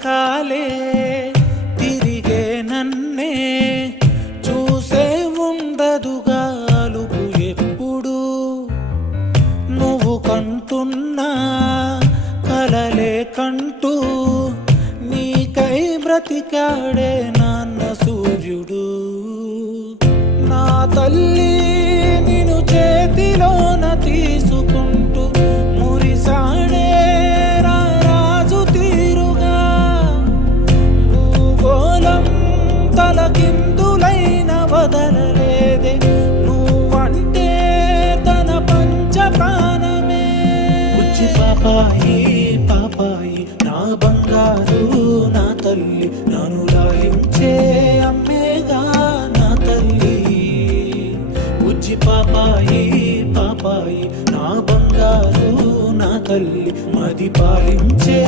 వెనకాలే తిరిగే నన్నే చూసే ఉండదుగా అలుపు ఎప్పుడు నువ్వు కంటున్నా కలలే కంటూ నీకై బ్రతికాడే నాన్న సూర్యుడు నా తల్లి నిన్ను చేతిలోన తీసుకుంటూ మురిసాడే రాజు తీరుగా భూగోళం తలకిందులైన వదలలేదే నువ్వంటే తన పంచ ప్రాణమే బుజ్జి పాపాయి పాపాయి నా బంగారు నా తల్లి నన్ను లాలించే అమ్మేగా నా తల్లి బుజ్జి పాపాయి పాపాయి నా బంగారు నా తల్లి మది పాలించే